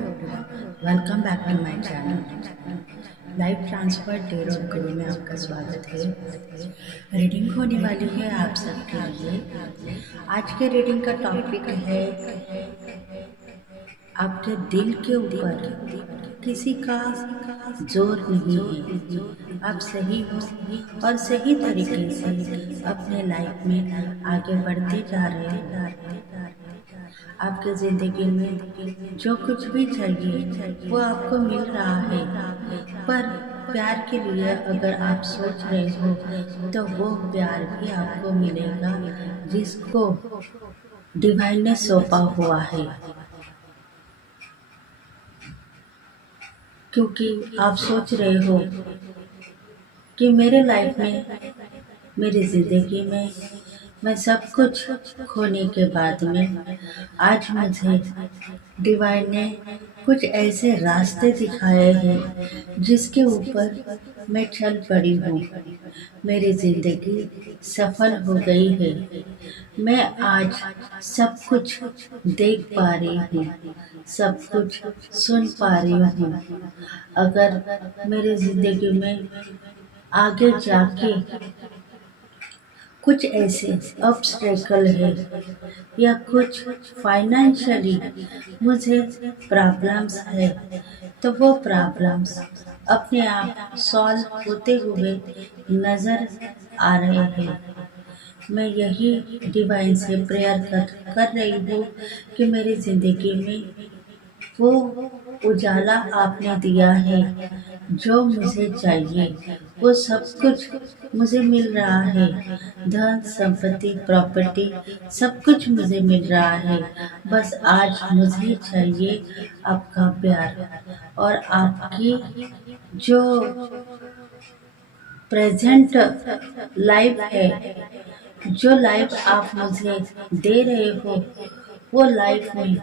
Welcome back to my channel. Live transfer tarot guru में आपका स्वागत है। रीडिंग होने वाली है आप सबके लिए। आज के रीडिंग का टॉपिक है आपके दिल के ऊपर किसी का जोर नहीं है। आप सही हो और सही तरीके से अपने लाइफ में आगे बढ़ते जा रहे हो। आपके ज़िंदगी में जो कुछ भी चाहिए वो आपको मिल रहा है, पर प्यार के लिए अगर आप सोच रहे हो तो वो प्यार भी आपको मिलेगा जिसको डिवाइन ने सौंपा हुआ है। क्योंकि आप सोच रहे हो कि मेरे लाइफ में, मेरी ज़िंदगी में मैं सब कुछ खोने के बाद में आज मुझे डिवाइन ने कुछ ऐसे रास्ते दिखाए हैं जिसके ऊपर मैं चल पड़ी हूँ। मेरी ज़िंदगी सफल हो गई है। मैं आज सब कुछ देख पा रही हूँ, सब कुछ सुन पा रही हूँ। अगर मेरी ज़िंदगी में आगे जाके कुछ ऐसे ऑब्स्टेकल है या कुछ फाइनेंशियली मुझे प्रॉब्लम्स है तो वो प्रॉब्लम्स अपने आप सॉल्व होते हुए नज़र आ रहे हैं। मैं यही डिवाइन से प्रेयर कर रही हूँ कि मेरी ज़िंदगी में वो उजाला आपने दिया है जो मुझे चाहिए, वो सब कुछ मुझे मिल रहा है। धन संपत्ति प्रॉपर्टी सब कुछ मुझे मिल रहा है। बस आज मुझे चाहिए आपका प्यार और आपकी जो प्रेजेंट लाइफ है, जो लाइफ आप मुझे दे रहे हो वो लाइफ में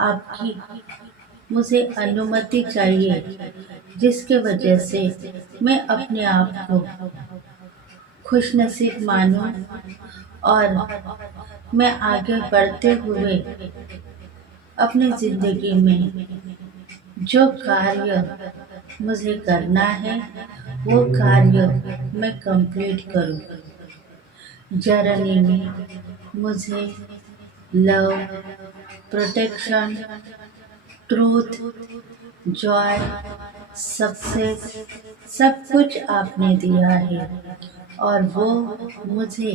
आपकी मुझे अनुमति चाहिए जिसके वजह से मैं अपने आप को खुशनसीब मानूं और मैं आगे बढ़ते हुए अपनी ज़िंदगी में जो कार्य मुझे करना है वो कार्य मैं कंप्लीट करूं। जर्नी में मुझे love, protection, truth, Joy, success सब कुछ आपने दिया है और वो मुझे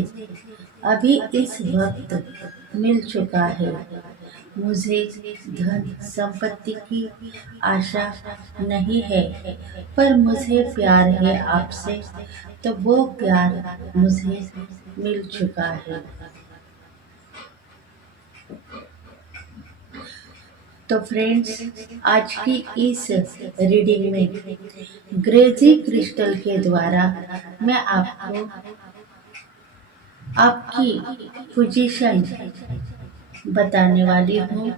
अभी इस वक्त मिल चुका है। मुझे धन संपत्ति की आशा नहीं है, पर मुझे प्यार है आपसे, तो वो प्यार मुझे मिल चुका है। तो फ्रेंड्स, आज की इस रीडिंग में ग्रेजी क्रिस्टल के द्वारा मैं आपको आपकी पोजीशन बताने वाली हूँ।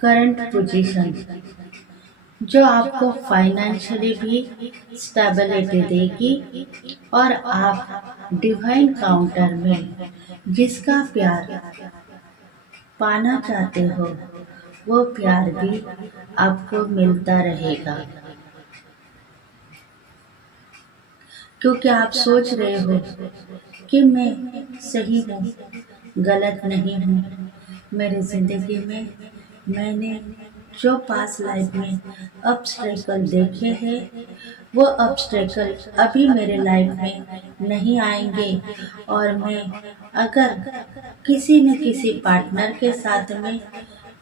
करंट पोजीशन जो आपको फाइनेंशियली भी स्टेबिलिटी देगी और आप डिवाइन काउंटर में जिसका प्यार पाना चाहते हो वो प्यार भी आपको मिलता रहेगा। क्योंकि आप सोच रहे हो कि मैं सही हूँ, गलत नहीं हूँ। मेरी ज़िंदगी में मैंने जो पास लाइफ में ऑब्स्टेकल देखे हैं वो ऑब्स्टेकल अभी मेरे लाइफ में नहीं आएंगे और मैं अगर किसी न किसी पार्टनर के साथ में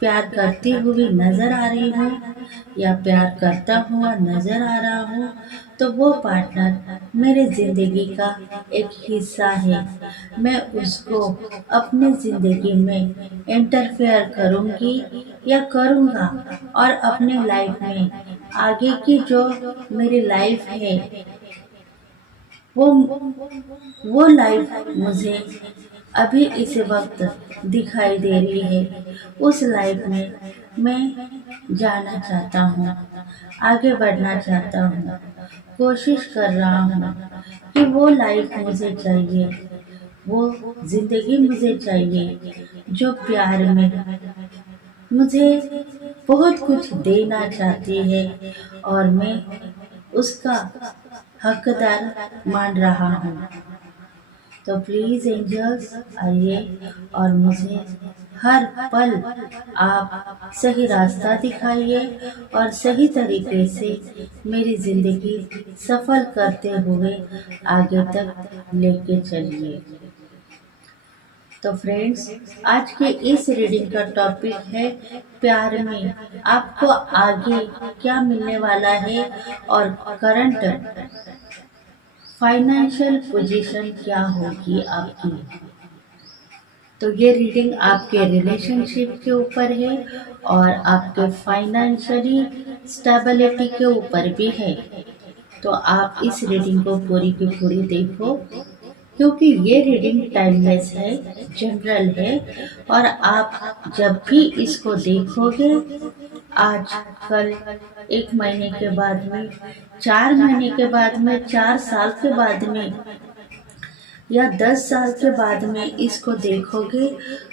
प्यार करती हुई नज़र आ रही हूँ या प्यार करता हुआ नज़र आ रहा हूँ तो वो पार्टनर मेरे ज़िंदगी का एक हिस्सा है। मैं उसको अपनी ज़िंदगी में इंटरफेयर करूँगी या करूँगा और अपने लाइफ में आगे की जो मेरी लाइफ है वो लाइफ मुझे अभी इस वक्त दिखाई दे रही है। उस लाइफ में मैं जाना चाहता हूँ, आगे बढ़ना चाहता हूँ, कोशिश कर रहा हूँ कि वो लाइफ मुझे चाहिए, वो ज़िंदगी मुझे चाहिए जो प्यार में मुझे बहुत कुछ देना चाहती है और मैं उसका हकदार मान रहा हूँ। तो प्लीज़ एंजल्स आइए और मुझे हर पल आप सही रास्ता दिखाइए और सही तरीके से मेरी ज़िंदगी सफल करते हुए आगे तक लेके चलिए। तो फ्रेंड्स, आज के इस रीडिंग का टॉपिक है प्यार में आपको आगे क्या मिलने वाला है और करंट फाइनेंशियल पोजीशन क्या होगी आपकी। तो ये रीडिंग आपके रिलेशनशिप के ऊपर है और आपके फाइनेंशियली स्टेबिलिटी के ऊपर भी है। तो आप इस रीडिंग को पूरी की पूरी देखो, क्योंकि ये रीडिंग टाइमलेस है, जनरल है और आप जब भी इसको देखोगे, आज कल, 1 महीने के बाद में, 4 महीने के बाद में, 4 साल के बाद में या 10 साल के बाद में इसको देखोगे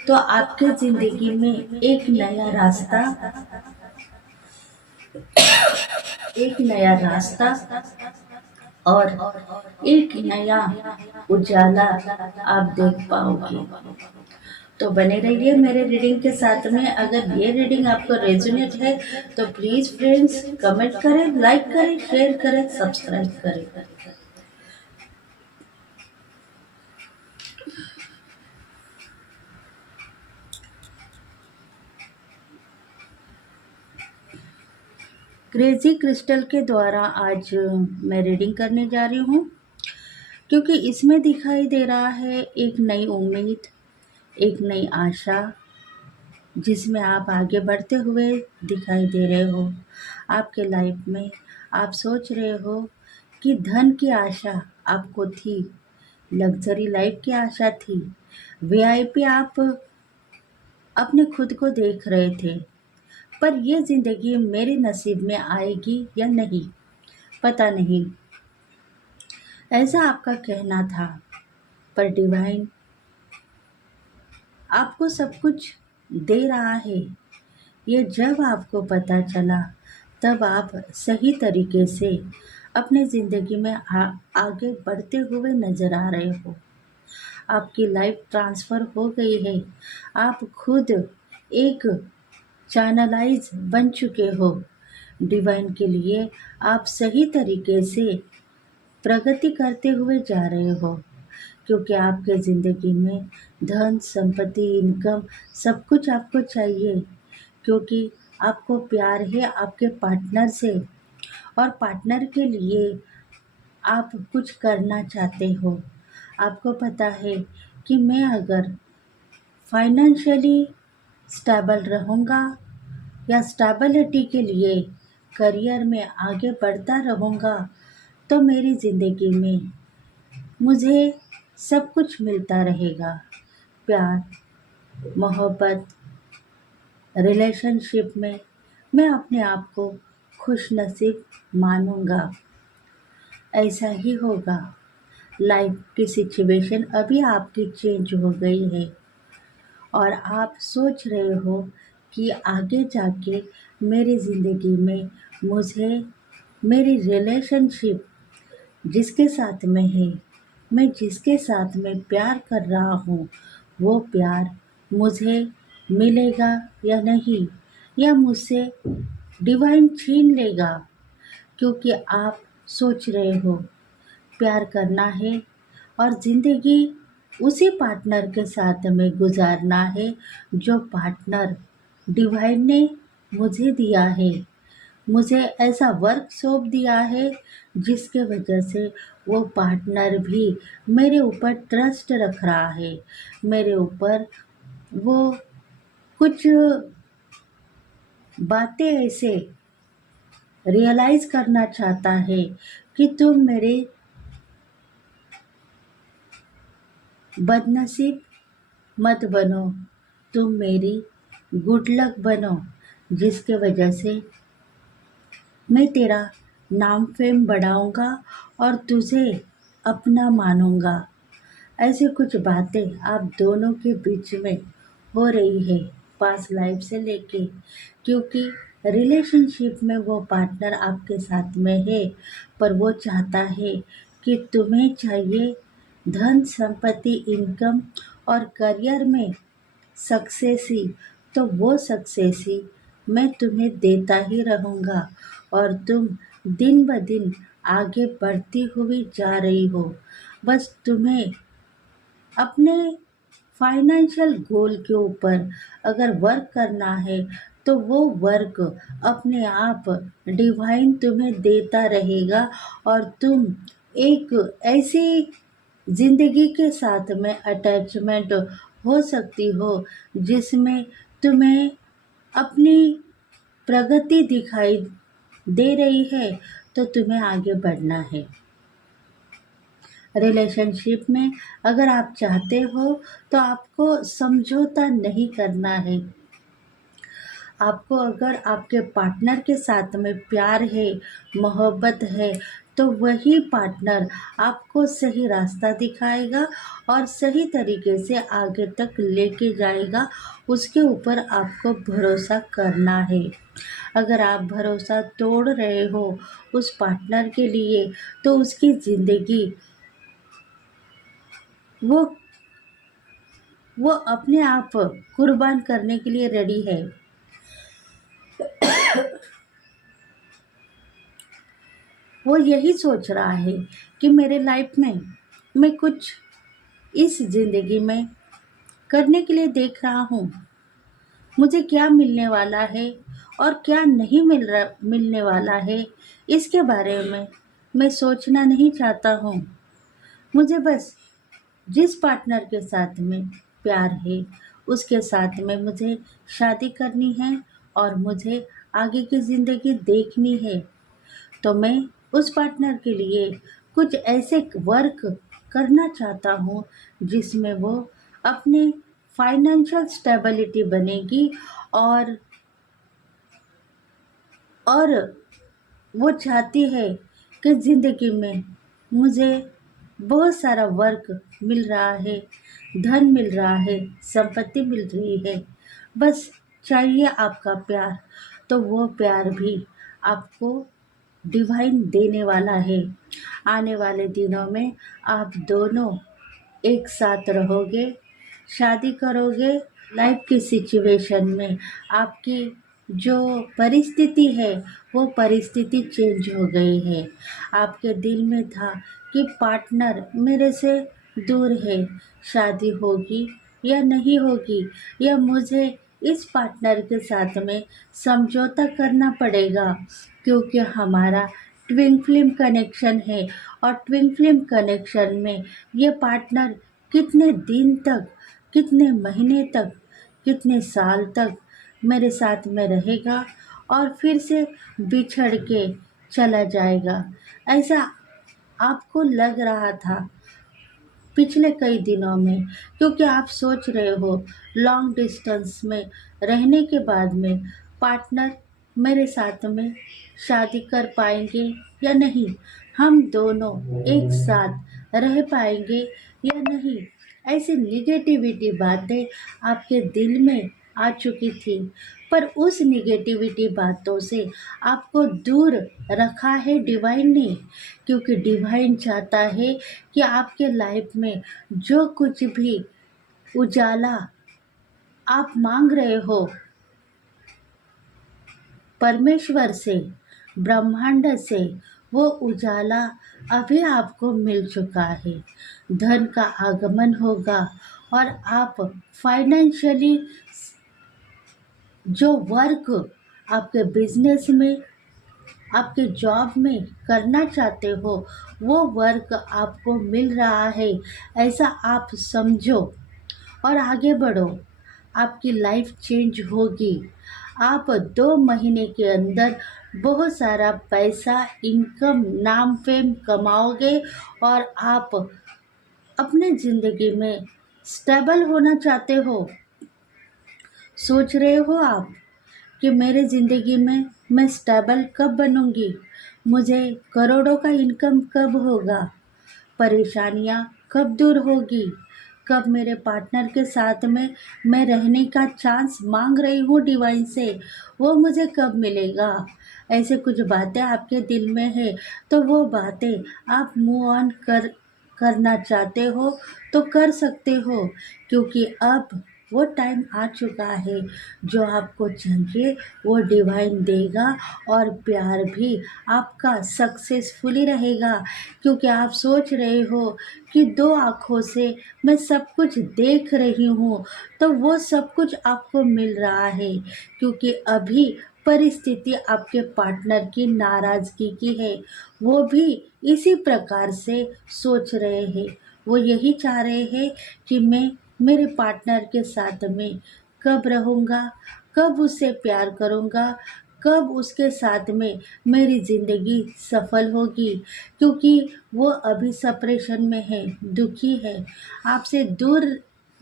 तो आपके जिंदगी में एक नया रास्ता और एक नया उजाला आप देख पाओगे। तो बने रहिए मेरे रीडिंग के साथ में। अगर ये रीडिंग आपको रेजोनेट है तो प्लीज फ्रेंड्स कमेंट करें, लाइक करें, शेयर करें, सब्सक्राइब करें। क्रेजी क्रिस्टल के द्वारा आज मैं रीडिंग करने जा रही हूँ, क्योंकि इसमें दिखाई दे रहा है एक नई उम्मीद, एक नई आशा, जिसमें आप आगे बढ़ते हुए दिखाई दे रहे हो। आपके लाइफ में आप सोच रहे हो कि धन की आशा आपको थी, लग्जरी लाइफ की आशा थी, वीआईपी आप अपने खुद को देख रहे थे, पर ये ज़िंदगी मेरे नसीब में आएगी या नहीं पता नहीं, ऐसा आपका कहना था। पर डिवाइन आपको सब कुछ दे रहा है। ये जब आपको पता चला तब आप सही तरीके से अपने ज़िंदगी में आगे बढ़ते हुए नज़र आ रहे हो। आपकी लाइफ ट्रांसफ़र हो गई है। आप खुद एक चैनलाइज बन चुके हो। डिवाइन के लिए आप सही तरीके से प्रगति करते हुए जा रहे हो, क्योंकि आपके ज़िंदगी में धन, संपत्ति, इनकम सब कुछ आपको चाहिए, क्योंकि आपको प्यार है आपके पार्टनर से और पार्टनर के लिए आप कुछ करना चाहते हो। आपको पता है कि मैं अगर फाइनेंशियली स्टेबल रहूँगा या स्टेबिलिटी के लिए करियर में आगे बढ़ता रहूँगा तो मेरी ज़िंदगी में मुझे सब कुछ मिलता रहेगा। प्यार, मोहब्बत, रिलेशनशिप में मैं अपने आप को खुशनसीब मानूँगा। ऐसा ही होगा। लाइफ की सिचुएशन अभी आपकी चेंज हो गई है और आप सोच रहे हो कि आगे जाके मेरी ज़िंदगी में मुझे मेरी रिलेशनशिप जिसके साथ में है, मैं जिसके साथ में प्यार कर रहा हूँ, वो प्यार मुझे मिलेगा या नहीं, या मुझसे डिवाइन छीन लेगा। क्योंकि आप सोच रहे हो प्यार करना है और ज़िंदगी उसी पार्टनर के साथ में गुजारना है जो पार्टनर डिवाइन ने मुझे दिया है। मुझे ऐसा वर्क सौंप दिया है जिसके वजह से वो पार्टनर भी मेरे ऊपर ट्रस्ट रख रहा है, मेरे ऊपर वो कुछ बातें ऐसे रियलाइज़ करना चाहता है कि तुम मेरे बदनसीब मत बनो, तुम मेरी गुड लक बनो, जिसके वजह से मैं तेरा नाम फेम बढ़ाऊँगा और तुझे अपना मानूँगा। ऐसे कुछ बातें आप दोनों के बीच में हो रही है पास्ट लाइफ से लेके, क्योंकि रिलेशनशिप में वो पार्टनर आपके साथ में है, पर वो चाहता है कि तुम्हें चाहिए धन संपत्ति, इनकम और करियर में सक्सेस ही, तो वो सक्सेस ही मैं तुम्हें देता ही रहूँगा और तुम दिन ब दिन आगे बढ़ती हुई जा रही हो। बस तुम्हें अपने फाइनेंशियल गोल के ऊपर अगर वर्क करना है, तो वो वर्क अपने आप डिवाइन तुम्हें देता रहेगा और तुम एक ऐसी ज़िंदगी के साथ में अटैचमेंट हो सकती हो जिसमें तुम्हें अपनी प्रगति दिखाई दे रही है, तो तुम्हें आगे बढ़ना है। रिलेशनशिप में अगर आप चाहते हो तो आपको समझौता नहीं करना है। आपको अगर आपके पार्टनर के साथ में प्यार है, मोहब्बत है, तो वही पार्टनर आपको सही रास्ता दिखाएगा और सही तरीके से आगे तक लेके जाएगा। उसके ऊपर आपको भरोसा करना है। अगर आप भरोसा तोड़ रहे हो उस पार्टनर के लिए, तो उसकी ज़िंदगी वो वो अपने आप कुर्बान करने के लिए रेडी है। वो यही सोच रहा है कि मेरे लाइफ में मैं कुछ इस ज़िंदगी में करने के लिए देख रहा हूँ। मुझे क्या मिलने वाला है और क्या नहीं मिलने वाला है, इसके बारे में मैं सोचना नहीं चाहता हूँ। मुझे बस जिस पार्टनर के साथ में प्यार है, उसके साथ में मुझे शादी करनी है और मुझे आगे की ज़िंदगी देखनी है। तो मैं उस पार्टनर के लिए कुछ ऐसे वर्क करना चाहता हूँ जिसमें वो अपने फाइनेंशियल स्टेबिलिटी बनेगी और और वो चाहती है कि ज़िंदगी में मुझे बहुत सारा वर्क मिल रहा है, धन मिल रहा है, संपत्ति मिल रही है, बस चाहिए आपका प्यार। तो वो प्यार भी आपको डिवाइन देने वाला है। आने वाले दिनों में आप दोनों एक साथ रहोगे, शादी करोगे। लाइफ की सिचुएशन में आपकी जो परिस्थिति है, वो परिस्थिति चेंज हो गई है। आपके दिल में था कि पार्टनर मेरे से दूर है, शादी होगी या नहीं होगी, या मुझे इस पार्टनर के साथ में समझौता करना पड़ेगा क्योंकि हमारा ट्विन फ्लेम कनेक्शन है और ट्विन फ्लेम कनेक्शन में ये पार्टनर कितने दिन तक, कितने महीने तक, कितने साल तक मेरे साथ में रहेगा और फिर से बिछड़ के चला जाएगा। ऐसा आपको लग रहा था पिछले कई दिनों में, क्योंकि आप सोच रहे हो लॉन्ग डिस्टेंस में रहने के बाद में पार्टनर मेरे साथ में शादी कर पाएंगे या नहीं, हम दोनों एक साथ रह पाएंगे या नहीं। ऐसी निगेटिविटी बातें आपके दिल में आ चुकी थी, पर उस निगेटिविटी बातों से आपको दूर रखा है डिवाइन ने, क्योंकि डिवाइन चाहता है कि आपके लाइफ में जो कुछ भी उजाला आप मांग रहे हो परमेश्वर से, ब्रह्मांड से, वो उजाला अभी आपको मिल चुका है। धन का आगमन होगा और आप फाइनेंशियली जो वर्क आपके बिजनेस में, आपके जॉब में करना चाहते हो, वो वर्क आपको मिल रहा है, ऐसा आप समझो और आगे बढ़ो। आपकी लाइफ चेंज होगी। आप 2 महीने के अंदर बहुत सारा पैसा, इनकम, नाम फेम कमाओगे और आप अपने ज़िंदगी में स्टेबल होना चाहते हो। सोच रहे हो आप कि मेरे ज़िंदगी में मैं स्टेबल कब बनूंगी, मुझे करोड़ों का इनकम कब होगा, परेशानियाँ कब दूर होगी, कब मेरे पार्टनर के साथ में मैं रहने का चांस मांग रही हूँ डिवाइन से, वो मुझे कब मिलेगा। ऐसे कुछ बातें आपके दिल में है तो वो बातें आप मूव ऑन करना चाहते हो तो कर सकते हो, क्योंकि अब वो टाइम आ चुका है। जो आपको चाहिए वो डिवाइन देगा और प्यार भी आपका सक्सेसफुली रहेगा, क्योंकि आप सोच रहे हो कि दो आँखों से मैं सब कुछ देख रही हूँ, तो वो सब कुछ आपको मिल रहा है, क्योंकि अभी परिस्थिति आपके पार्टनर की नाराज़गी की है। वो भी इसी प्रकार से सोच रहे हैं। वो यही चाह रहे हैं कि मैं मेरे पार्टनर के साथ में कब रहूँगा, कब उससे प्यार करूँगा, कब उसके साथ में मेरी ज़िंदगी सफल होगी, क्योंकि वो अभी सेपरेशन में है, दुखी है, आपसे दूर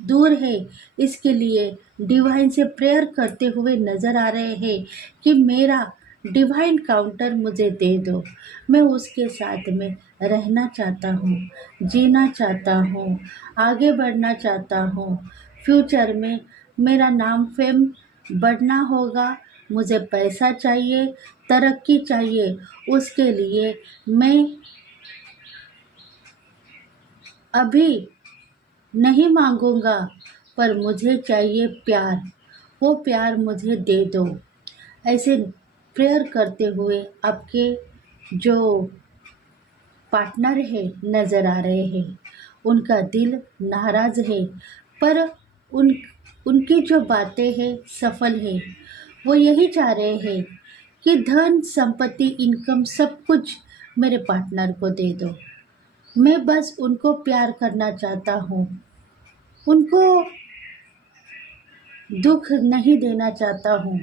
दूर है। इसके लिए डिवाइन से प्रेयर करते हुए नज़र आ रहे हैं कि मेरा डिवाइन काउंटर मुझे दे दो, मैं उसके साथ में रहना चाहता हूँ, जीना चाहता हूँ, आगे बढ़ना चाहता हूँ। फ्यूचर में मेरा नाम फेम बढ़ना होगा, मुझे पैसा चाहिए, तरक्की चाहिए, उसके लिए मैं अभी नहीं मांगूंगा, पर मुझे चाहिए प्यार, वो प्यार मुझे दे दो। ऐसे प्रेयर करते हुए आपके जो पार्टनर है नज़र आ रहे हैं, उनका दिल नाराज़ है, पर उन उनकी जो बातें हैं सफल है। वो यही चाह रहे हैं कि धन संपत्ति इनकम सब कुछ मेरे पार्टनर को दे दो, मैं बस उनको प्यार करना चाहता हूँ, उनको दुख नहीं देना चाहता हूँ।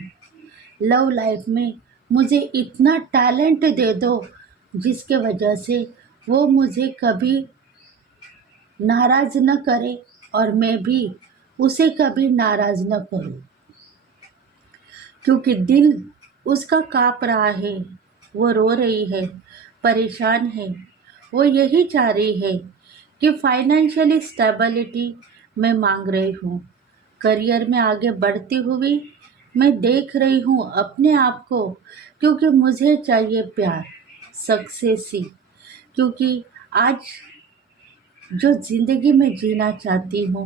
लव लाइफ में मुझे इतना टैलेंट दे दो जिसके वजह से वो मुझे कभी नाराज़ न करे और मैं भी उसे कभी नाराज़ न करूं, क्योंकि दिल उसका काँप रहा है, वो रो रही है, परेशान है। वो यही चाह रही है कि फाइनेंशियली स्टेबिलिटी मैं मांग रही हूँ, करियर में आगे बढ़ती हुई मैं देख रही हूँ अपने आप को, क्योंकि मुझे चाहिए प्यार, सक्सेस ही, क्योंकि आज जो ज़िंदगी में जीना चाहती हूँ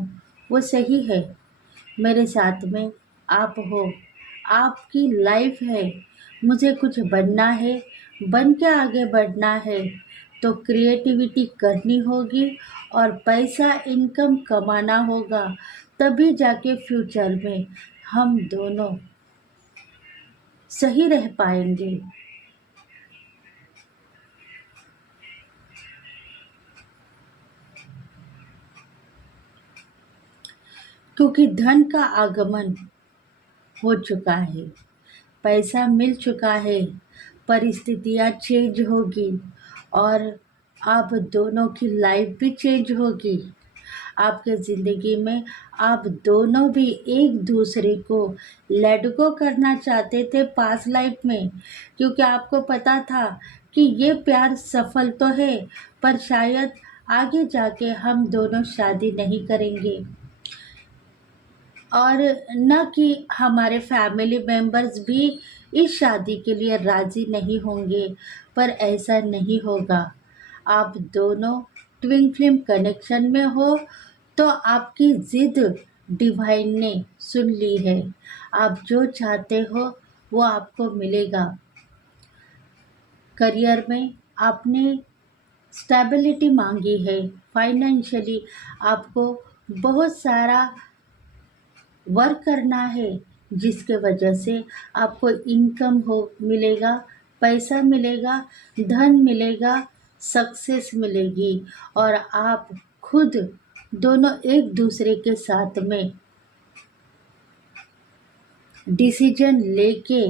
वो सही है। मेरे साथ में आप हो, आपकी लाइफ है, मुझे कुछ बनना है, बन के आगे बढ़ना है, तो क्रिएटिविटी करनी होगी और पैसा इनकम कमाना होगा, तभी जाके फ्यूचर में हम दोनों सही रह पाएंगे। क्योंकि धन का आगमन हो चुका है, पैसा मिल चुका है, परिस्थितियाँ चेंज होगी और आप दोनों की लाइफ भी चेंज होगी। आपके ज़िंदगी में आप दोनों भी एक दूसरे को लेट गो करना चाहते थे पास्ट लाइफ में, क्योंकि आपको पता था कि ये प्यार सफल तो है, पर शायद आगे जाके हम दोनों शादी नहीं करेंगे, और न कि हमारे फैमिली मेंबर्स भी इस शादी के लिए राज़ी नहीं होंगे, पर ऐसा नहीं होगा। आप दोनों ट्विन फ्लेम कनेक्शन में हो, तो आपकी ज़िद डिवाइन ने सुन ली है। आप जो चाहते हो वो आपको मिलेगा। करियर में आपने स्टेबिलिटी मांगी है, फाइनेंशियली आपको बहुत सारा वर्क करना है, जिसके वजह से आपको इनकम हो मिलेगा, पैसा मिलेगा, धन मिलेगा, सक्सेस मिलेगी, और आप खुद दोनों एक दूसरे के साथ में डिसीजन लेके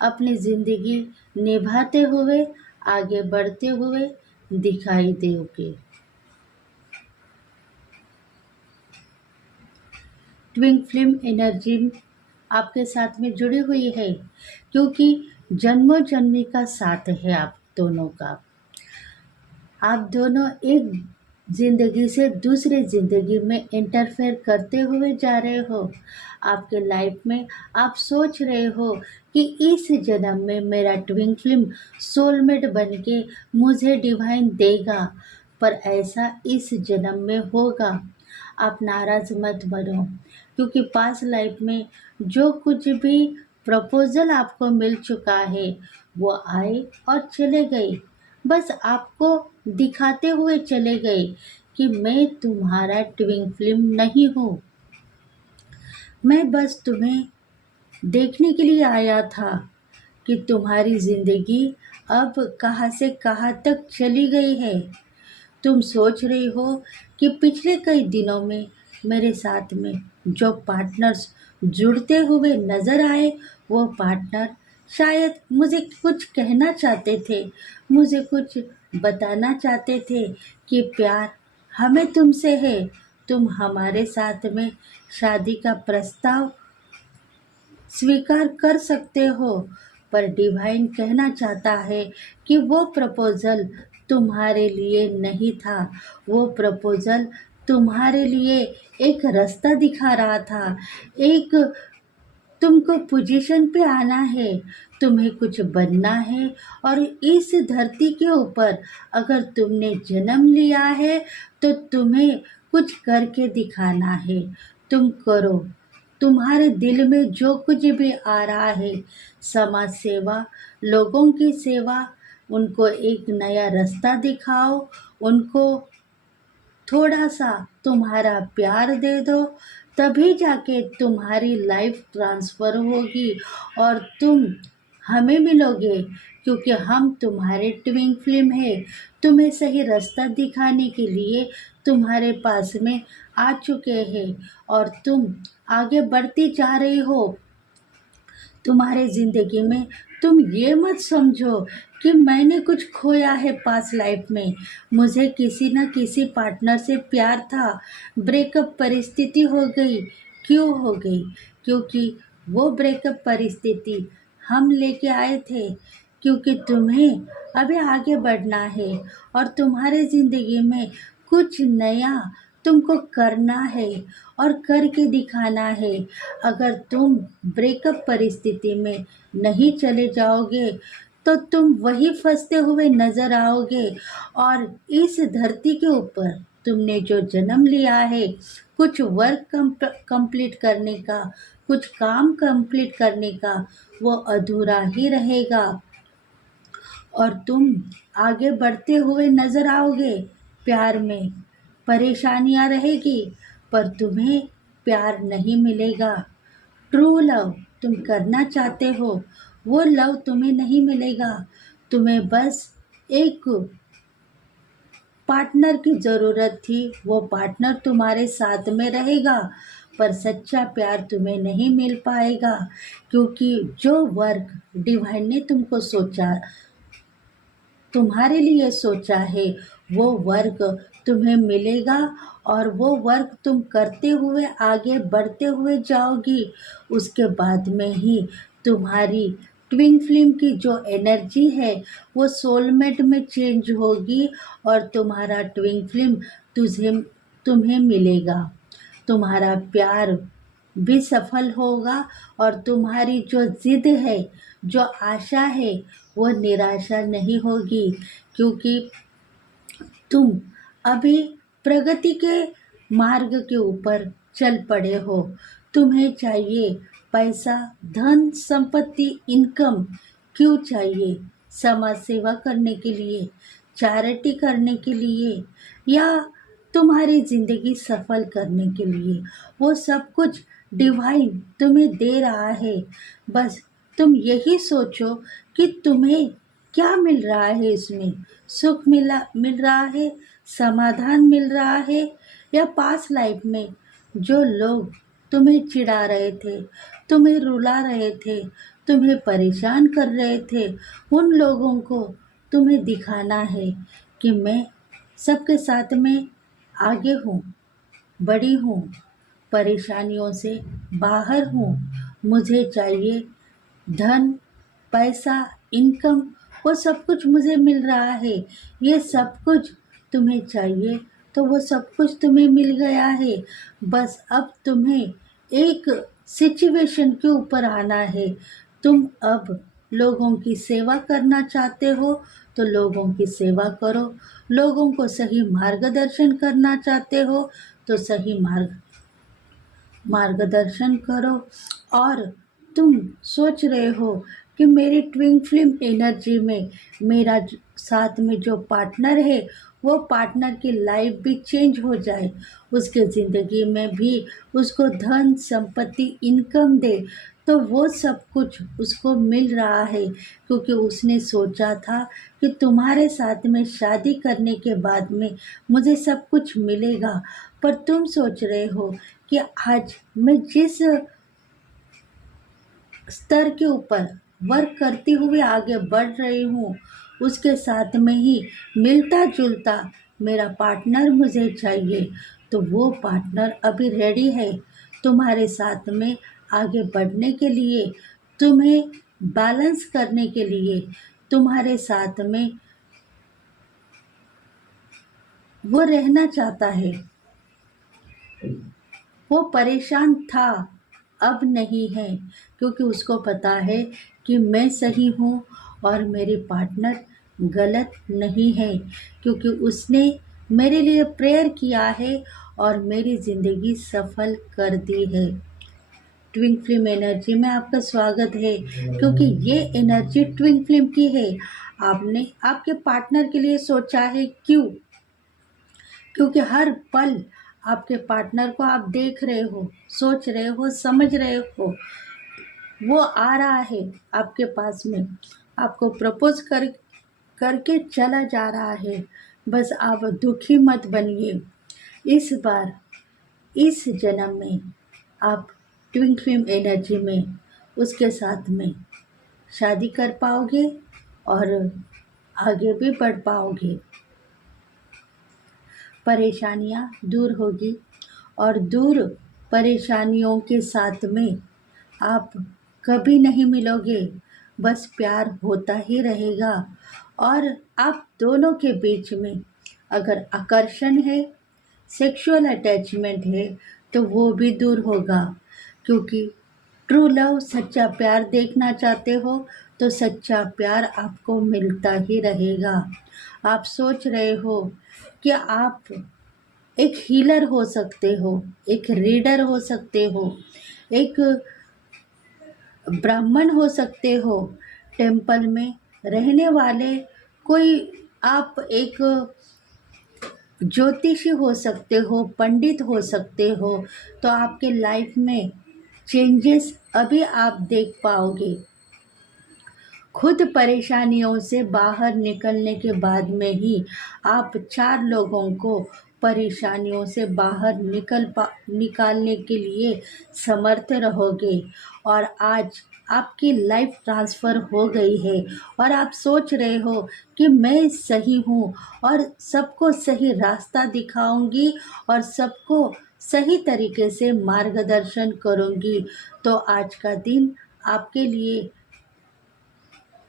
अपनी ज़िंदगी निभाते हुए आगे बढ़ते हुए दिखाई दोगे। ट्विन फ्लेम एनर्जी आपके साथ में जुड़ी हुई है, क्योंकि जन्मों जन्मी का साथ है आप दोनों का। आप दोनों एक ज़िंदगी से दूसरे ज़िंदगी में इंटरफेयर करते हुए जा रहे हो। आपके लाइफ में आप सोच रहे हो कि इस जन्म में मेरा ट्विन फ्लेम सोलमेट बन के मुझे डिवाइन देगा, पर ऐसा इस जन्म में होगा। आप नाराज़ मत बनो, क्योंकि पास्ट लाइफ में जो कुछ भी प्रपोज़ल आपको मिल चुका है वो आए और चले गए। बस आपको दिखाते हुए चले गए कि मैं तुम्हारा ट्विन फ्लेम नहीं हूँ। मैं बस तुम्हें देखने के लिए आया था कि तुम्हारी ज़िंदगी अब कहाँ से कहाँ तक चली गई है। तुम सोच रही हो कि पिछले कई दिनों में मेरे साथ में जो पार्टनर्स जुड़ते हुए नज़र आए, वो पार्टनर शायद मुझे कुछ कहना चाहते थे, मुझे कुछ बताना चाहते थे कि प्यार हमें तुमसे है, तुम हमारे साथ में शादी का प्रस्ताव स्वीकार कर सकते हो। पर डिवाइन कहना चाहता है कि वो प्रपोज़ल तुम्हारे लिए नहीं था। वो प्रपोज़ल तुम्हारे लिए एक रास्ता दिखा रहा था। एक तुमको पोजीशन पे आना है, तुम्हें कुछ बनना है, और इस धरती के ऊपर अगर तुमने जन्म लिया है तो तुम्हें कुछ करके दिखाना है। तुम करो। तुम्हारे दिल में जो कुछ भी आ रहा है, समाज सेवा, लोगों की सेवा, उनको एक नया रास्ता दिखाओ, उनको थोड़ा सा तुम्हारा प्यार दे दो, तभी जाके तुम्हारी लाइफ ट्रांसफ़र होगी और तुम हमें मिलोगे, क्योंकि हम तुम्हारे ट्विन फ्लेम है। तुम्हें सही रास्ता दिखाने के लिए तुम्हारे पास में आ चुके हैं और तुम आगे बढ़ती जा रही हो। तुम्हारे ज़िंदगी में तुम ये मत समझो कि मैंने कुछ खोया है पास्ट लाइफ में, मुझे किसी न किसी पार्टनर से प्यार था, ब्रेकअप परिस्थिति हो गई। क्यों हो गई? क्योंकि वो ब्रेकअप परिस्थिति हम लेके आए थे, क्योंकि तुम्हें अभी आगे बढ़ना है और तुम्हारे ज़िंदगी में कुछ नया तुमको करना है और करके दिखाना है। अगर तुम ब्रेकअप परिस्थिति में नहीं चले जाओगे तो तुम वही फंसते हुए नज़र आओगे, और इस धरती के ऊपर तुमने जो जन्म लिया है, कुछ वर्क कंप्लीट करने का, कुछ काम कंप्लीट करने का, वो अधूरा ही रहेगा और तुम आगे बढ़ते हुए नज़र आओगे। प्यार में परेशानियाँ रहेगी, पर तुम्हें प्यार नहीं मिलेगा। ट्रू लव तुम करना चाहते हो, वो लव तुम्हें नहीं मिलेगा। तुम्हें बस एक पार्टनर की ज़रूरत थी, वो पार्टनर तुम्हारे साथ में रहेगा, पर सच्चा प्यार तुम्हें नहीं मिल पाएगा, क्योंकि जो वर्क डिवाइन ने तुमको सोचा, तुम्हारे लिए सोचा है, वो वर्क तुम्हें मिलेगा और वो वर्क तुम करते हुए आगे बढ़ते हुए जाओगी। उसके बाद में ही तुम्हारी ट्विन फ्लेम की जो एनर्जी है वो सोलमेट में चेंज होगी और तुम्हारा ट्विन फ्लेम तुझे तुम्हें मिलेगा। तुम्हारा प्यार भी सफल होगा और तुम्हारी जो ज़िद है, जो आशा है, वो निराशा नहीं होगी, क्योंकि तुम अभी प्रगति के मार्ग के ऊपर चल पड़े हो। तुम्हें चाहिए पैसा, धन, संपत्ति, इनकम। क्यों चाहिए? समाज सेवा करने के लिए, चैरिटी करने के लिए, या तुम्हारी ज़िंदगी सफल करने के लिए। वो सब कुछ डिवाइन तुम्हें दे रहा है। बस तुम यही सोचो कि तुम्हें क्या मिल रहा है इसमें। सुख मिल रहा है, समाधान मिल रहा है, या पास्ट लाइफ में जो लोग तुम्हें चिढ़ा रहे थे, तुम्हें रुला रहे थे, तुम्हें परेशान कर रहे थे, उन लोगों को तुम्हें दिखाना है कि मैं सबके साथ में आगे हूँ, बड़ी हूँ, परेशानियों से बाहर हूँ। मुझे चाहिए धन, पैसा, इनकम, वो सब कुछ मुझे मिल रहा है। ये सब कुछ तुम्हें चाहिए तो वो सब कुछ तुम्हें मिल गया है। बस अब तुम्हें एक सिचुएशन के ऊपर आना है। तुम अब लोगों की सेवा करना चाहते हो तो लोगों की सेवा करो, लोगों को सही मार्गदर्शन करना चाहते हो तो सही मार्गदर्शन करो। और तुम सोच रहे हो कि मेरी ट्विन फ्लेम एनर्जी में मेरा साथ में जो पार्टनर है वो पार्टनर की लाइफ भी चेंज हो जाए, उसके ज़िंदगी में भी उसको धन संपत्ति इनकम दे। तो वो सब कुछ उसको मिल रहा है क्योंकि उसने सोचा था कि तुम्हारे साथ में शादी करने के बाद में मुझे सब कुछ मिलेगा। पर तुम सोच रहे हो कि आज मैं जिस स्तर के ऊपर वर्क करती हुई आगे बढ़ रही हूँ उसके साथ में ही मिलता जुलता मेरा पार्टनर मुझे चाहिए। तो वो पार्टनर अभी रेडी है तुम्हारे साथ में आगे बढ़ने के लिए, तुम्हें बैलेंस करने के लिए, तुम्हारे साथ में वो रहना चाहता है। वो परेशान था, अब नहीं है, क्योंकि उसको पता है कि मैं सही हूँ और मेरी पार्टनर गलत नहीं है, क्योंकि उसने मेरे लिए प्रेयर किया है और मेरी ज़िंदगी सफल कर दी है। ट्विन फ्लेम एनर्जी में आपका स्वागत है, क्योंकि ये एनर्जी ट्विन फ्लेम की है। आपने आपके पार्टनर के लिए सोचा है, क्यों? क्योंकि हर पल आपके पार्टनर को आप देख रहे हो, सोच रहे हो, समझ रहे हो। वो आ रहा है आपके पास में, आपको प्रपोज करके चला जा रहा है। बस आप दुखी मत बनिए। इस बार इस जन्म में आप ट्विन फ्लेम एनर्जी में उसके साथ में शादी कर पाओगे और आगे भी बढ़ पाओगे। परेशानियाँ दूर होगी और दूर परेशानियों के साथ में आप कभी नहीं मिलोगे, बस प्यार होता ही रहेगा। और आप दोनों के बीच में अगर आकर्षण है, सेक्सुअल अटैचमेंट है, तो वो भी दूर होगा, क्योंकि ट्रू लव सच्चा प्यार देखना चाहते हो तो सच्चा प्यार आपको मिलता ही रहेगा। आप सोच रहे हो कि आप एक हीलर हो सकते हो, एक रीडर हो सकते हो, एक ब्राह्मण हो सकते हो, टेम्पल में रहने वाले कोई, आप एक ज्योतिषी हो सकते हो, पंडित हो सकते हो। तो आपके लाइफ में चेंजेस अभी आप देख पाओगे। खुद परेशानियों से बाहर निकलने के बाद में ही आप 4 लोगों को परेशानियों से बाहर निकालने के लिए समर्थ रहोगे। और आज आपकी लाइफ ट्रांसफ़र हो गई है और आप सोच रहे हो कि मैं सही हूँ और सबको सही रास्ता दिखाऊंगी और सबको सही तरीके से मार्गदर्शन करूंगी। तो आज का दिन आपके लिए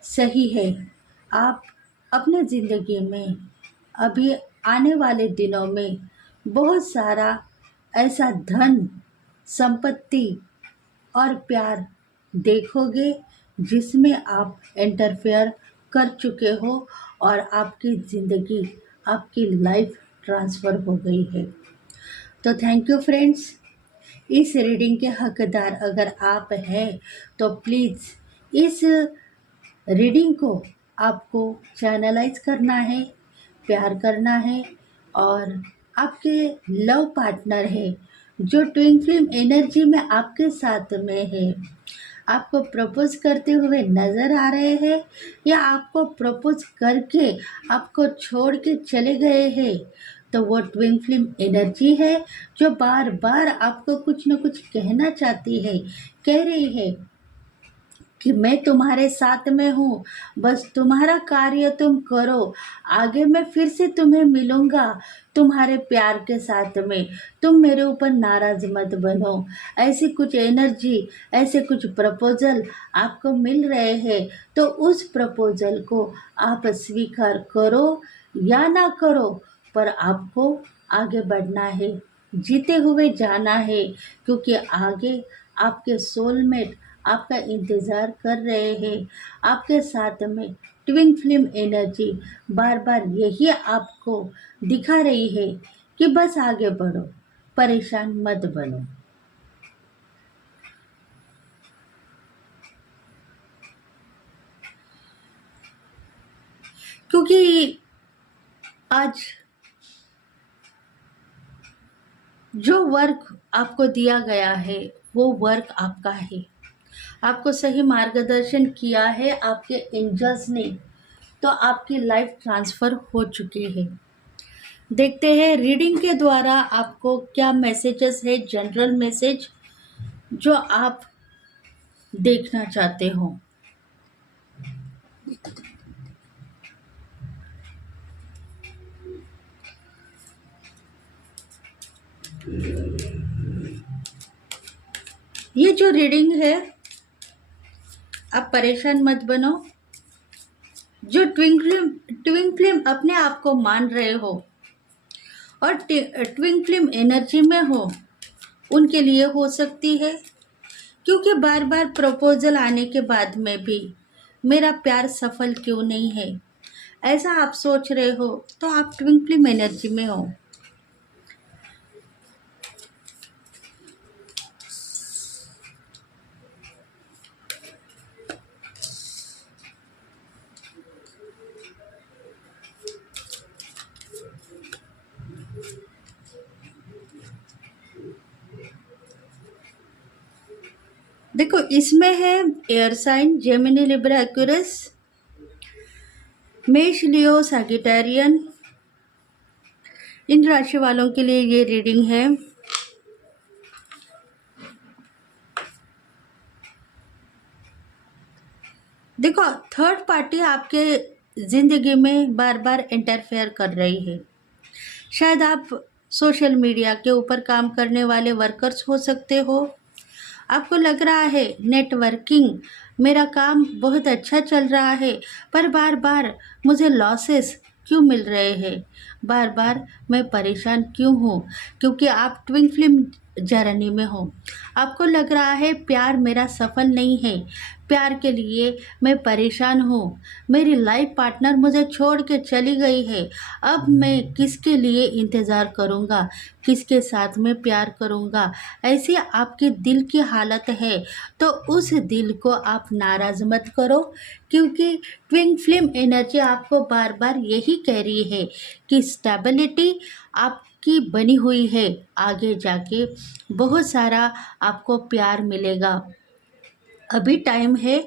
सही है। आप अपने ज़िंदगी में अभी आने वाले दिनों में बहुत सारा ऐसा धन, संपत्ति और प्यार देखोगे जिसमें आप इंटरफेयर कर चुके हो और आपकी ज़िंदगी, आपकी लाइफ ट्रांसफ़र हो गई है। तो थैंक यू फ्रेंड्स। इस रीडिंग के हकदार अगर आप हैं तो प्लीज़ इस रीडिंग को आपको चैनलाइज करना है, प्यार करना है। और आपके लव पार्टनर है जो ट्विन फ्लेम एनर्जी में आपके साथ में है, आपको प्रपोज करते हुए नज़र आ रहे हैं या आपको प्रपोज करके आपको छोड़ के चले गए हैं, तो वो ट्विन फ्लेम एनर्जी है जो बार बार आपको कुछ न कुछ कहना चाहती है, कह रही है कि मैं तुम्हारे साथ में हूँ, बस तुम्हारा कार्य तुम करो, आगे मैं फिर से तुम्हें मिलूँगा तुम्हारे प्यार के साथ में, तुम मेरे ऊपर नाराज़ मत बनो। ऐसी कुछ एनर्जी, ऐसे कुछ प्रपोजल आपको मिल रहे हैं, तो उस प्रपोजल को आप स्वीकार करो या ना करो, पर आपको आगे बढ़ना है, जीते हुए जाना है, क्योंकि आगे आपके सोलमेट आपका इंतज़ार कर रहे हैं, आपके साथ में ट्विन फ्लेम एनर्जी बार बार यही आपको दिखा रही है कि बस आगे बढ़ो, परेशान मत बनो। क्योंकि आज जो वर्क आपको दिया गया है वो वर्क आपका है, आपको सही मार्गदर्शन किया है आपके एंजल्स ने, तो आपकी लाइफ ट्रांसफ़र हो चुकी है। देखते हैं रीडिंग के द्वारा आपको क्या मैसेजेस है, जनरल मैसेज जो आप देखना चाहते हो। ये जो रीडिंग है, आप परेशान मत बनो। जो ट्विन फ्लेम अपने आप को मान रहे हो और ट्विन फ्लेम एनर्जी में हो, उनके लिए हो सकती है, क्योंकि बार बार प्रपोजल आने के बाद में भी मेरा प्यार सफल क्यों नहीं है, ऐसा आप सोच रहे हो, तो आप ट्विन फ्लेम एनर्जी में हो। देखो, इसमें है air sign Gemini Libra Aquarius, Mesh Leo Sagittarian, इन राशि वालों के लिए ये रीडिंग है। देखो, थर्ड पार्टी आपके ज़िंदगी में बार बार इंटरफेयर कर रही है। शायद आप सोशल मीडिया के ऊपर काम करने वाले वर्कर्स हो सकते हो। आपको लग रहा है नेटवर्किंग, मेरा काम बहुत अच्छा चल रहा है, पर बार बार मुझे लॉसेस क्यों मिल रहे हैं, बार बार मैं परेशान क्यों हूँ, क्योंकि आप ट्विन फ्लेम जर्नी में हो। आपको लग रहा है प्यार मेरा सफल नहीं है, प्यार के लिए मैं परेशान हूँ, मेरी लाइफ पार्टनर मुझे छोड़ के चली गई है, अब मैं किसके लिए इंतज़ार करूँगा, किसके साथ में प्यार करूँगा, ऐसी आपके दिल की हालत है। तो उस दिल को आप नाराज़ मत करो, क्योंकि ट्विन फ्लेम एनर्जी आपको बार बार यही कह रही है कि स्टेबिलिटी आपकी बनी हुई है, आगे जाके बहुत सारा आपको प्यार मिलेगा। अभी टाइम है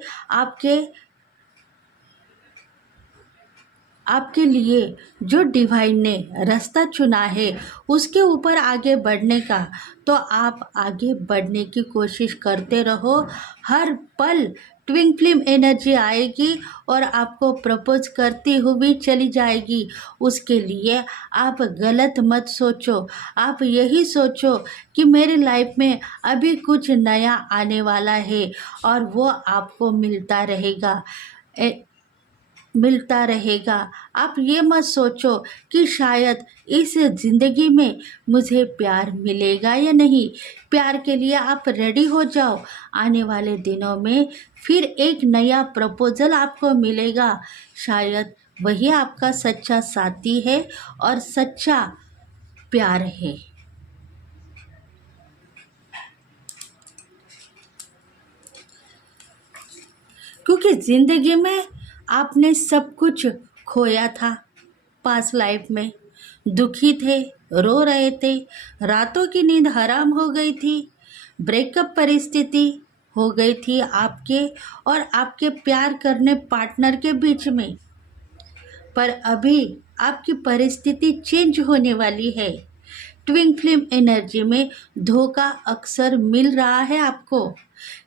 आपके लिए जो डिवाइन ने रास्ता चुना है उसके ऊपर आगे बढ़ने का, तो आप आगे बढ़ने की कोशिश करते रहो। हर पल ट्विन फ्लेम एनर्जी आएगी और आपको प्रपोज करती हुई चली जाएगी। उसके लिए आप गलत मत सोचो, आप यही सोचो कि मेरी लाइफ में अभी कुछ नया आने वाला है और वो आपको मिलता रहेगा। आप ये मत सोचो कि शायद इस ज़िंदगी में मुझे प्यार मिलेगा या नहीं। प्यार के लिए आप रेडी हो जाओ, आने वाले दिनों में फिर एक नया प्रपोजल आपको मिलेगा। शायद वही आपका सच्चा साथी है और सच्चा प्यार है। क्योंकि ज़िंदगी में आपने सब कुछ खोया था, पास्ट लाइफ में दुखी थे, रो रहे थे, रातों की नींद हराम हो गई थी, ब्रेकअप परिस्थिति हो गई थी आपके और आपके प्यार करने पार्टनर के बीच में। पर अभी आपकी परिस्थिति चेंज होने वाली है। ट्विन फ्लेम एनर्जी में धोखा अक्सर मिल रहा है आपको,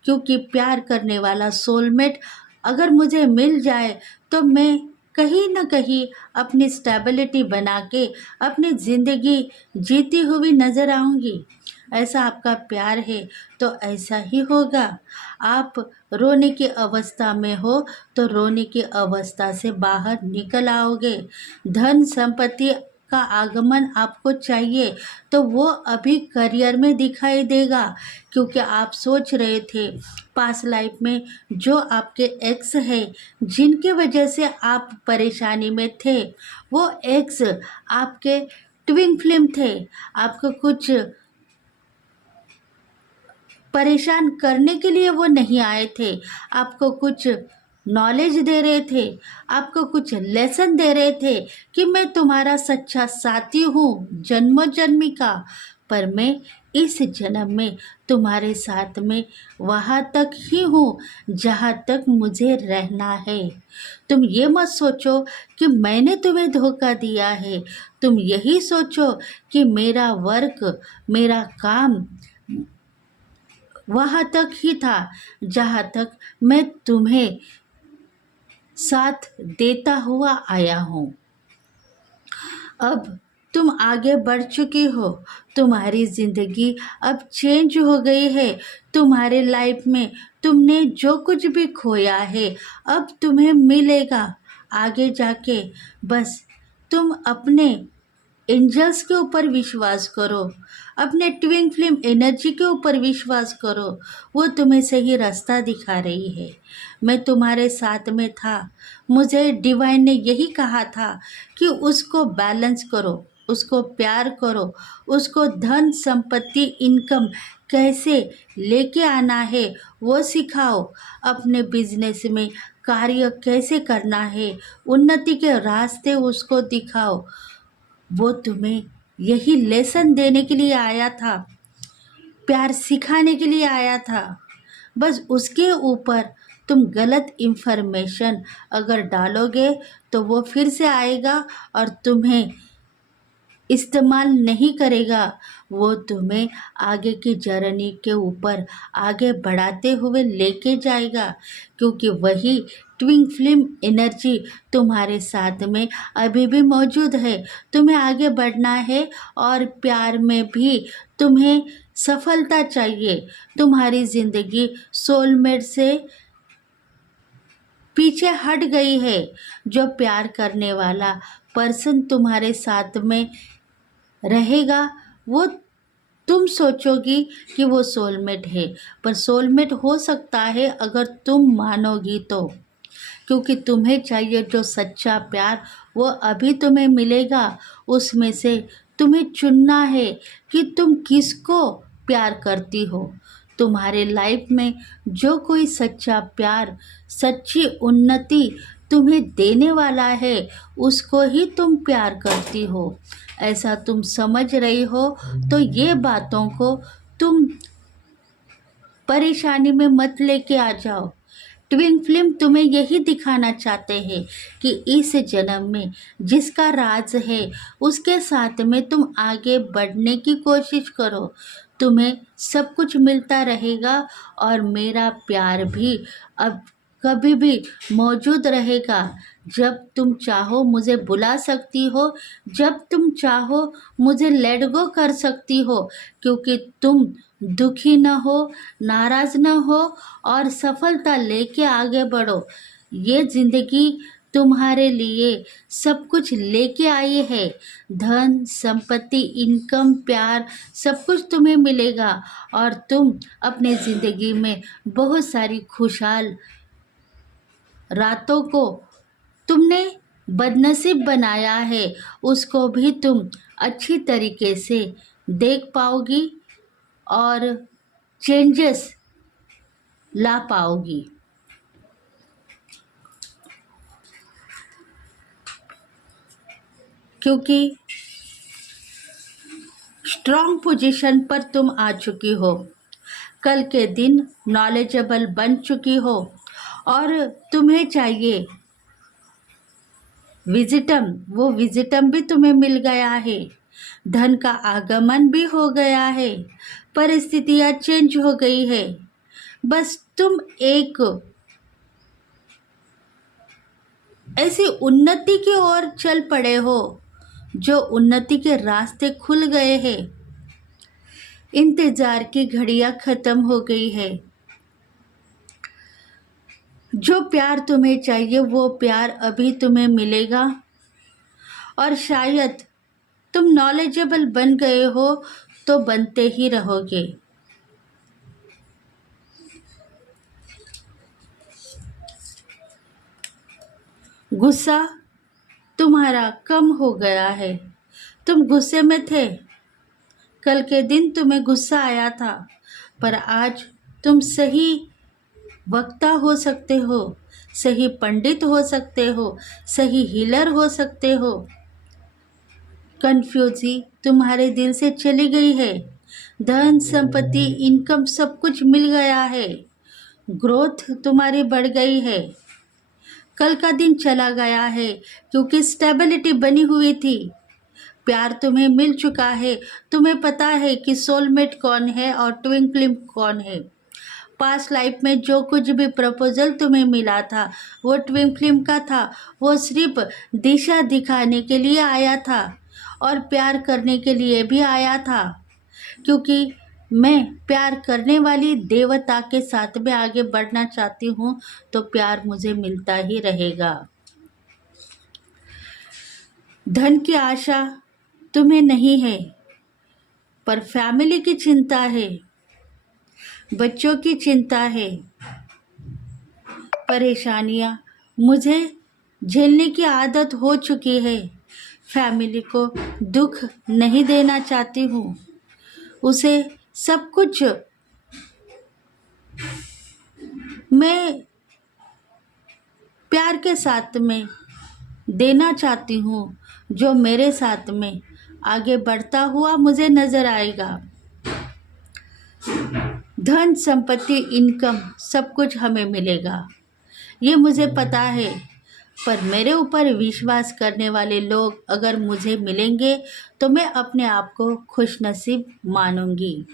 क्योंकि प्यार करने वाला सोलमेट अगर मुझे मिल जाए तो मैं कहीं ना कहीं अपनी स्टेबिलिटी बना के अपनी ज़िंदगी जीती हुई नज़र आऊँगी। ऐसा आपका प्यार है तो ऐसा ही होगा। आप रोने की अवस्था में हो तो रोने की अवस्था से बाहर निकल आओगे। धन संपत्ति का आगमन आपको चाहिए तो वो अभी करियर में दिखाई देगा, क्योंकि आप सोच रहे थे पास्ट लाइफ में जो आपके एक्स है जिनकी वजह से आप परेशानी में थे, वो एक्स आपके ट्विन फ्लेम थे, आपको कुछ परेशान करने के लिए वो नहीं आए थे, आपको कुछ नॉलेज दे रहे थे, आपको कुछ लेसन दे रहे थे कि मैं तुम्हारा सच्चा साथी हूँ जन्मों जन्मी का, पर मैं इस जन्म में तुम्हारे साथ में वहाँ तक ही हूँ जहाँ तक मुझे रहना है। तुम ये मत सोचो कि मैंने तुम्हें धोखा दिया है, तुम यही सोचो कि मेरा वर्क, मेरा काम वहाँ तक ही था जहाँ तक मैं तुम्हें साथ देता हुआ आया हूँ। अब तुम आगे बढ़ चुकी हो, तुम्हारी ज़िंदगी अब चेंज हो गई है, तुम्हारे लाइफ में तुमने जो कुछ भी खोया है अब तुम्हें मिलेगा आगे जाके। बस तुम अपने एंजल्स के ऊपर विश्वास करो, अपने ट्विन फ्लेम एनर्जी के ऊपर विश्वास करो, वो तुम्हें सही रास्ता दिखा रही है। मैं तुम्हारे साथ में था, मुझे डिवाइन ने यही कहा था कि उसको बैलेंस करो, उसको प्यार करो, उसको धन संपत्ति इनकम कैसे लेके आना है वो सिखाओ, अपने बिजनेस में कार्य कैसे करना है, उन्नति के रास्ते उसको दिखाओ। वो तुम्हें यही लेसन देने के लिए आया था, प्यार सिखाने के लिए आया था। बस उसके ऊपर तुम गलत इन्फॉर्मेशन अगर डालोगे तो वो फिर से आएगा और तुम्हें इस्तेमाल नहीं करेगा, वो तुम्हें आगे की जर्नी के ऊपर आगे बढ़ाते हुए लेके जाएगा, क्योंकि वही ट्विन फ्लेम एनर्जी तुम्हारे साथ में अभी भी मौजूद है। तुम्हें आगे बढ़ना है और प्यार में भी तुम्हें सफलता चाहिए। तुम्हारी ज़िंदगी सोलमेट से पीछे हट गई है। जो प्यार करने वाला पर्सन तुम्हारे साथ में रहेगा वो तुम सोचोगी कि वो सोलमेट है, पर सोलमेट हो सकता है अगर तुम मानोगी तो, क्योंकि तुम्हें चाहिए जो सच्चा प्यार वो अभी तुम्हें मिलेगा। उसमें से तुम्हें चुनना है कि तुम किसको प्यार करती हो। तुम्हारे लाइफ में जो कोई सच्चा प्यार, सच्ची उन्नति तुम्हें देने वाला है उसको ही तुम प्यार करती हो, ऐसा तुम समझ रही हो। तो ये बातों को तुम परेशानी में मत लेके आ जाओ। ट्विन फ्लेम तुम्हें यही दिखाना चाहते हैं कि इस जन्म में जिसका राज है उसके साथ में तुम आगे बढ़ने की कोशिश करो, तुम्हें सब कुछ मिलता रहेगा और मेरा प्यार भी अब कभी भी मौजूद रहेगा। जब तुम चाहो मुझे बुला सकती हो, जब तुम चाहो मुझे लेट गो कर सकती हो, क्योंकि तुम दुखी न हो, नाराज न हो और सफलता लेके आगे बढ़ो। ये ज़िंदगी तुम्हारे लिए सब कुछ लेके आई है, धन संपत्ति इनकम प्यार सब कुछ तुम्हें मिलेगा और तुम अपने ज़िंदगी में बहुत सारी खुशहाल रातों को तुमने बदनसीब बनाया है उसको भी तुम अच्छी तरीके से देख पाओगी और चेंजेस ला पाओगी। क्योंकि स्ट्रॉन्ग पोजीशन पर तुम आ चुकी हो, कल के दिन नॉलेजेबल बन चुकी हो और तुम्हें चाहिए विजिटम, वो विजिटम भी तुम्हें मिल गया है, धन का आगमन भी हो गया है, परिस्थितियाँ चेंज हो गई है। बस तुम एक ऐसी उन्नति की ओर चल पड़े हो जो उन्नति के रास्ते खुल गए हैं। इंतजार की घड़ियां खत्म हो गई है। जो प्यार तुम्हें चाहिए वो प्यार अभी तुम्हें मिलेगा और शायद तुम नॉलेजेबल बन गए हो तो बनते ही रहोगे। गुस्सा तुम्हारा कम हो गया है। तुम गुस्से में थे, कल के दिन तुम्हें गुस्सा आया था, पर आज तुम सही वक्ता हो सकते हो, सही पंडित हो सकते हो, सही हीलर हो सकते हो। कंफ्यूजी तुम्हारे दिल से चली गई है। धन संपत्ति इनकम सब कुछ मिल गया है। ग्रोथ तुम्हारी बढ़ गई है। कल का दिन चला गया है क्योंकि स्टेबिलिटी बनी हुई थी। प्यार तुम्हें मिल चुका है। तुम्हें पता है कि सोलमेट कौन है और ट्विन फ्लेम कौन है। पास्ट लाइफ में जो कुछ भी प्रपोजल तुम्हें मिला था वो ट्विन फ्लेम का था। वो सिर्फ दिशा दिखाने के लिए आया था और प्यार करने के लिए भी आया था, क्योंकि मैं प्यार करने वाली देवता के साथ में आगे बढ़ना चाहती हूँ, तो प्यार मुझे मिलता ही रहेगा। धन की आशा तुम्हें नहीं है, पर फैमिली की चिंता है, बच्चों की चिंता है। परेशानियाँ मुझे झेलने की आदत हो चुकी है। फैमिली को दुख नहीं देना चाहती हूँ, उसे सब कुछ मैं प्यार के साथ में देना चाहती हूँ। जो मेरे साथ में आगे बढ़ता हुआ मुझे नज़र आएगा। धन संपत्ति इनकम सब कुछ हमें मिलेगा, ये मुझे पता है। पर मेरे ऊपर विश्वास करने वाले लोग अगर मुझे मिलेंगे तो मैं अपने आप को खुशनसीब मानूंगी।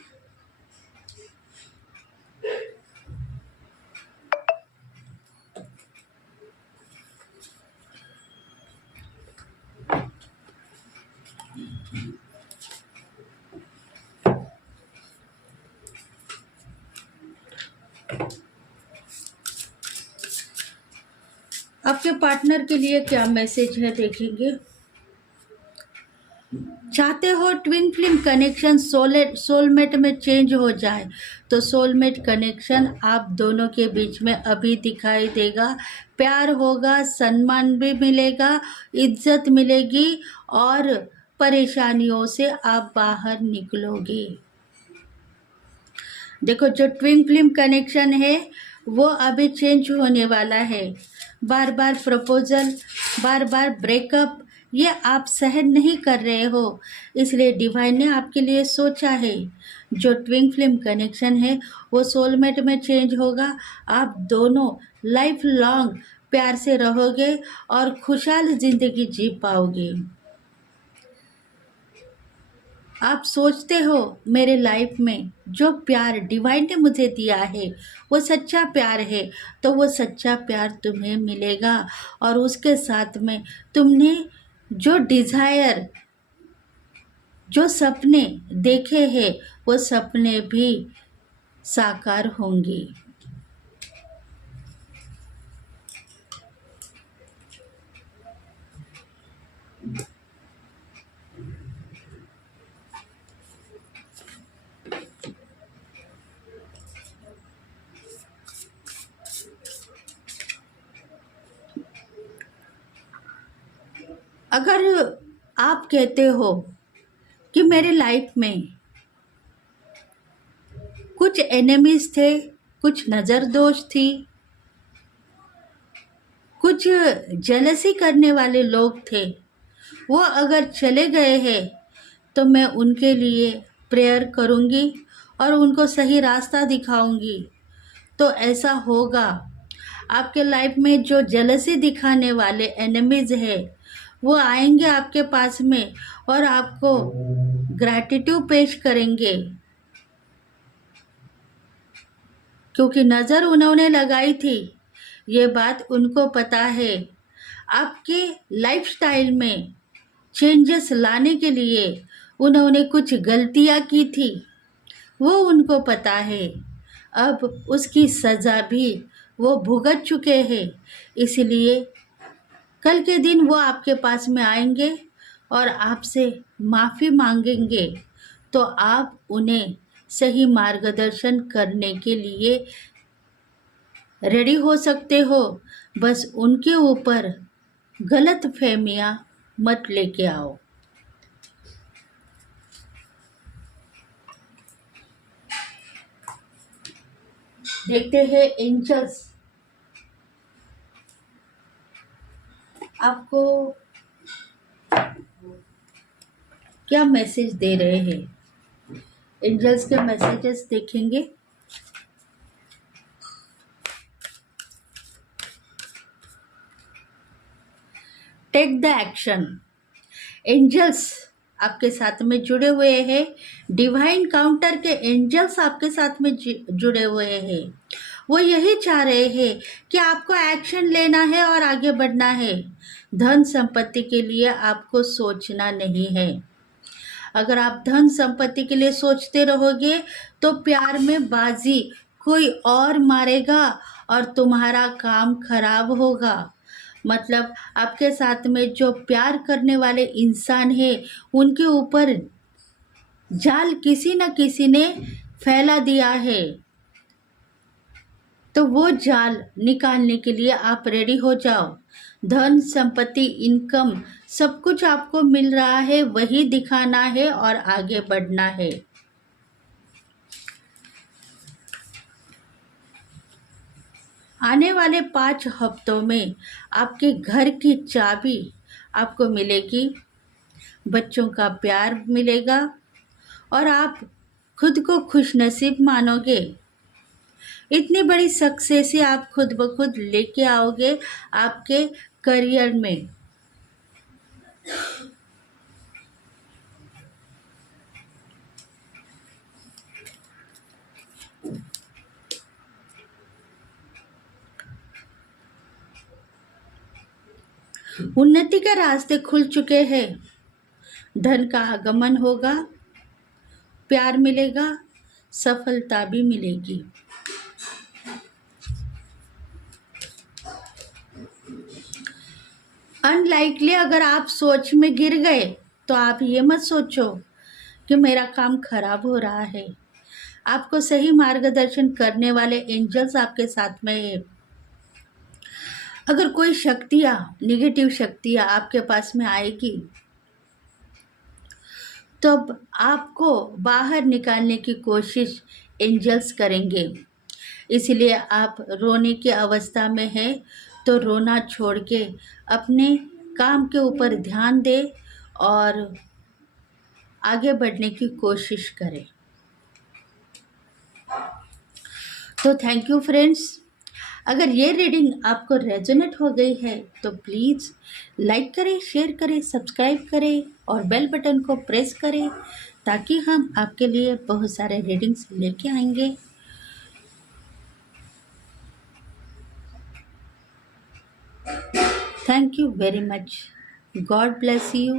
आपके पार्टनर के लिए क्या मैसेज है देखेंगे। चाहते हो ट्विन फ्लेम कनेक्शन सोलमेट में चेंज हो जाए, तो सोलमेट कनेक्शन आप दोनों के बीच में अभी दिखाई देगा। प्यार होगा, सम्मान भी मिलेगा, इज्जत मिलेगी और परेशानियों से आप बाहर निकलोगे। देखो, जो ट्विन फ्लेम कनेक्शन है वो अभी चेंज होने वाला है। बार बार प्रपोजल, बार बार ब्रेकअप, ये आप सहन नहीं कर रहे हो, इसलिए डिवाइन ने आपके लिए सोचा है। जो ट्विन फ्लेम कनेक्शन है वो सोलमेट में चेंज होगा। आप दोनों लाइफ लॉन्ग प्यार से रहोगे और खुशहाल जिंदगी जी पाओगे। आप सोचते हो मेरे लाइफ में जो प्यार डिवाइन ने मुझे दिया है वो सच्चा प्यार है, तो वो सच्चा प्यार तुम्हें मिलेगा और उसके साथ में तुमने जो डिज़ायर, जो सपने देखे हैं वो सपने भी साकार होंगे। अगर आप कहते हो कि मेरे लाइफ में कुछ एनिमीज थे, कुछ नज़र दोष थी, कुछ जेलसी करने वाले लोग थे, वो अगर चले गए हैं तो मैं उनके लिए प्रेयर करूँगी और उनको सही रास्ता दिखाऊंगी। तो ऐसा होगा। आपके लाइफ में जो जेलसी दिखाने वाले एनिमीज है वो आएंगे आपके पास में और आपको ग्रैटिट्यूड पेश करेंगे, क्योंकि नज़र उन्होंने लगाई थी। ये बात उनको पता है। आपके लाइफस्टाइल में चेंजेस लाने के लिए उन्होंने कुछ गलतियां की थी, वो उनको पता है। अब उसकी सज़ा भी वो भुगत चुके हैं, इसलिए कल के दिन वो आपके पास में आएंगे और आपसे माफ़ी मांगेंगे तो आप उन्हें सही मार्गदर्शन करने के लिए रेडी हो सकते हो। बस उनके ऊपर गलत फहमियाँ मत लेके आओ। देखते हैं एंजल्स आपको क्या मैसेज दे रहे हैं। एंजल्स के मैसेजेस देखेंगे। Take the action. एंजल्स आपके साथ में जुड़े हुए हैं। डिवाइन काउंटर के एंजल्स आपके साथ में जुड़े हुए हैं। वो यही चाह रहे हैं कि आपको एक्शन लेना है और आगे बढ़ना है। धन संपत्ति के लिए आपको सोचना नहीं है। अगर आप धन संपत्ति के लिए सोचते रहोगे तो प्यार में बाजी कोई और मारेगा और तुम्हारा काम खराब होगा। मतलब आपके साथ में जो प्यार करने वाले इंसान है उनके ऊपर जाल किसी न किसी ने फैला दिया है। तो वो जाल निकालने के लिए आप रेडी हो जाओ। धन संपत्ति इनकम सब कुछ आपको मिल रहा है, वही दिखाना है और आगे बढ़ना है। आने वाले 5 हफ्तों में आपके घर की चाबी आपको मिलेगी, बच्चों का प्यार मिलेगा और आप खुद को खुशनसीब मानोगे। इतनी बड़ी सक्सेस आप खुद ब खुद लेके आओगे आपके करियर में। उन्नति के रास्ते खुल चुके हैं। धन का आगमन होगा, प्यार मिलेगा, सफलता भी मिलेगी। अनलाइकली अगर आप सोच में गिर गए तो आप ये मत सोचो कि मेरा काम खराब हो रहा है। आपको सही मार्गदर्शन करने वाले एंजल्स आपके साथ में है। अगर कोई शक्तियाँ, निगेटिव शक्तियाँ आपके पास में आएगी तो आपको बाहर निकालने की कोशिश एंजल्स करेंगे। इसलिए आप रोने की अवस्था में है तो रोना छोड़ के अपने काम के ऊपर ध्यान दें और आगे बढ़ने की कोशिश करें। तो थैंक यू फ्रेंड्स। अगर ये रीडिंग आपको रेजोनेट हो गई है तो प्लीज़ लाइक करें, शेयर करें, सब्सक्राइब करें और बेल बटन को प्रेस करें ताकि हम आपके लिए बहुत सारे रीडिंग्स लेके आएंगे। Thank you very much. God bless you.